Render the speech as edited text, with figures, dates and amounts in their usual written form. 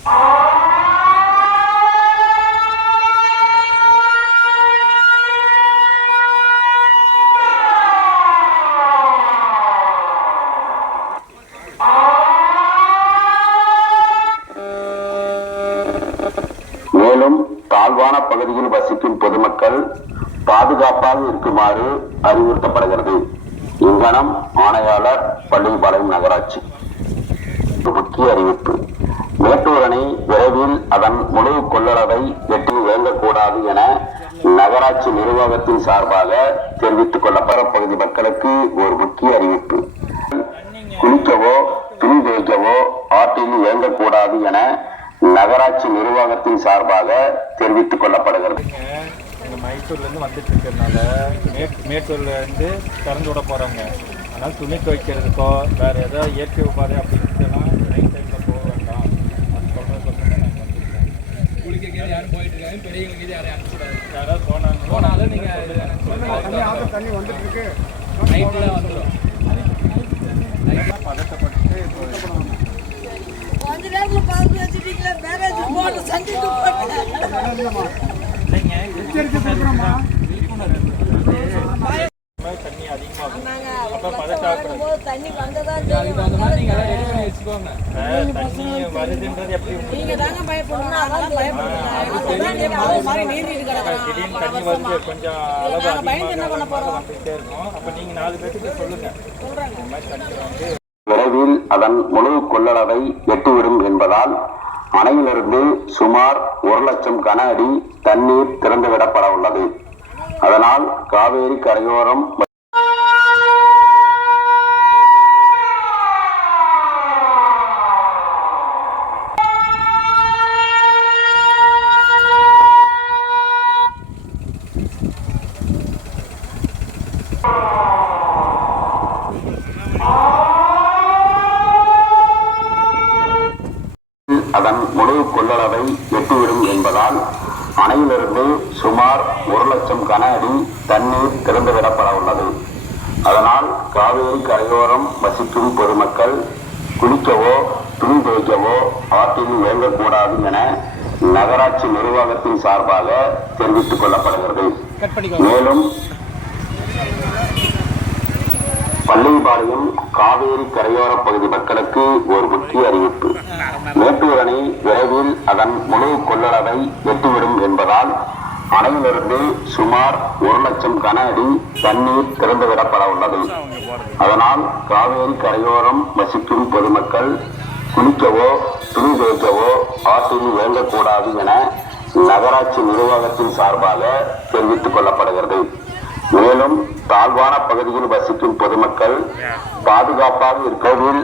மேலும் தாழ்வான பகுதியில் வசிக்கும் பொதுமக்கள் பாதுகாப்பாக இருக்குமாறு அறிவுறுத்தப்படுகிறது. இங்கனம் ஆணையாளர், பள்ளிப்பாளையம் நகராட்சி. முக்கிய அறிவிப்பு: மேட்டூர் அணை விரைவில் அதன் முழு கொள்ளளவை எட்டி இயங்கக்கூடாது என நகராட்சி நிர்வாகத்தின் சார்பாக தெரிவித்துக் கொள்ளப்பட்ட பகுதி மக்களுக்கு ஒரு முக்கிய அறிவிப்பு. குளிக்கவோ துணி துவைக்கவோ ஆற்றில் இயங்கக்கூடாது என நகராட்சி நிர்வாகத்தின் சார்பாக தெரிவித்துக் கொள்ளப்படுகிறது. மைசூர்ல இருந்து வந்துட்டு இருக்கிறதுனால மேட்டூர்ல இருந்து திறந்து விட போறாங்க. அதனால துணி துவைக்கிறதுக்கோ வேற ஏதாவது இயற்கை உபாதை அப்படின்ட்டுலாம் நைட் டைம்ல போக வேண்டாம். அது சொல்றதுக்கு நான் வந்துருக்கேன். குளிக்க யாரும் போயிட்டு இருக்காங்க, பெரியவங்க யாரையும் அனுப்பிச்சுடாது. யாராவது போனாலும் நீங்க தண்ணி வந்துட்டு இருக்கு, நைட்ல வந்துடும். பதட்டப்பட்டு கொஞ்ச நேரத்துல பார்த்து வச்சுட்டீங்களா? மேரேஜ் போட்டு சங்கிட்டு தண்ணி அதிகமாகும். அப்ப பதட்டாகும். தண்ணி வந்ததான் வச்சுக்கோங்க. தண்ணி வருதுன்றது எப்படி திடீர்னு தண்ணி வருது, கொஞ்சம் அளவு அதிகமாக வந்துட்டே இருக்கும். அப்ப நீங்க 4 பேருக்கு சொல்லுங்க, இந்த மாதிரி தண்ணி வந்து விரைவில் அதன் முழு கொள்ளளவை எட்டிவிடும் என்பதால் அணையிலிருந்து சுமார் 1 லட்சம் கன அடி தண்ணீர் திறந்துவிடப்பட உள்ளது. அதனால் காவேரி கரையோரம் அதன் முழு கொள்ளளவை எட்டிவிடும் என்பதால் அணையிலிருந்து சுமார் 1 லட்சம் கன அடி தண்ணீர் திறந்துவிடப்பட உள்ளது. அதனால் காவேரி கரையோரம் வசிக்கும் பொதுமக்கள் குளிக்கவோ துணி துவைக்கவோ ஆற்றில் இயங்கக்கூடாது என நகராட்சி நிர்வாகத்தின் சார்பாக தெரிவித்துக் கொள்ளப்படுகிறது. மேலும் பள்ளிப்பாளையம் காவேரி கரையோர பகுதி மக்களுக்கு ஒரு முக்கிய அறிவிப்பு: மேட்டூர் அணை விரைவில் அதன் முழு கொள்ளளவை எட்டிவிடும் என்பதால் அணையிலிருந்து சுமார் 1 லட்சம் கன அடி தண்ணீர் திறந்துவிடப்பட உள்ளது. அதனால் காவேரி கரையோரம் வசிக்கும் பொதுமக்கள் குளிக்கவோ துணி துவைக்கவோ ஆற்றில் இயங்கக்கூடாது என நகராட்சி நிர்வாகத்தின் சார்பாக தெரிவித்துக் கொள்ளப்படுகிறது. மேலும் தாழ்வான பகுதியில் வசிக்கும் பொதுமக்கள் பாதுகாப்பாக இருக்கவில்